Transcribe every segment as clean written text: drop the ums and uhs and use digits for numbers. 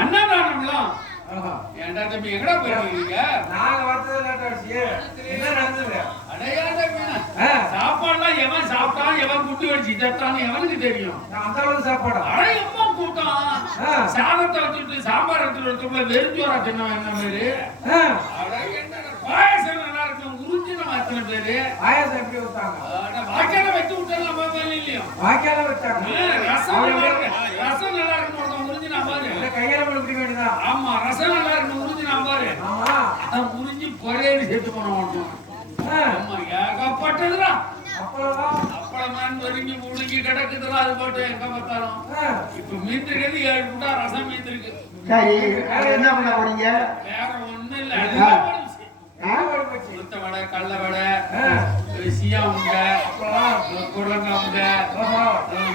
அண்ணாதானம்லாம் ஏன்டா தம்பி எங்கடா போயிருக்கீங்க? நாங்க வரது லேட் ஆச்சு. என்ன நடந்தது? அடையாத சாப்பாடுலாம் எவன் சாப்பிட்டான் எவன் குட்டி வச்சு தட்டான்னு எவனுக்கு தெரியும்? அந்த அளவுக்கு சாப்பாடு அடையம்மா கூட்டம் சாதத்தை வச்சுட்டு சாம்பார் எடுத்துட்டு வெறுஞ்சோரா தின்ன என்ன பேரு பாயசம் நல்லா இருக்கும் உறிஞ்சினமா எத்தனை பேரு பாயசம் எப்படி ஊத்தாங்க? வாய்க்கால வச்சு விட்டாலும் நம்ம இல்லையோ வாய்க்கால வச்சாங்க. ரசம் நல்லா இருக்கும் உறிஞ்சினா பாரு கையால குடிக்க வேண்டியதான். ஆமா ரசம் நல்லா இருக்கும் உறிஞ்சினா பாரு உறிஞ்சி பொறையடி சேர்த்து போன மாட்டோம். ஆமா ஏகப்பட்டதுடா அப்பளமான் வரிஞ்சு முழுங்கி கிடக்குதுடா அது போட்டு எங்க பார்த்தாலும். இப்ப மீந்திருக்கிறது 7 கூட்டா ரசம் மீந்திருக்கு. சரி என்ன பண்ண போறீங்க? வேற ஒண்ணும் இல்ல உளுத்த வடை கடல வடை சியா உண்டை குரங்கா உண்டை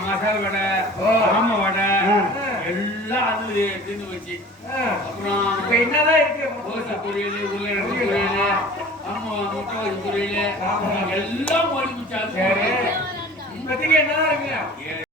மசால் வடை ஆம வடை எல்லாம் அது தின்னு வச்சு அப்புறம் என்னதான் இருக்கு? கோசை பொரியல் உருளைக்கிழங்கு பொரியல் ஆமா முட்டை வச்சு பொரியல் எல்லாம் ஓடி மிச்சாது. இப்போதைக்கு என்னதான் இருக்குங்க?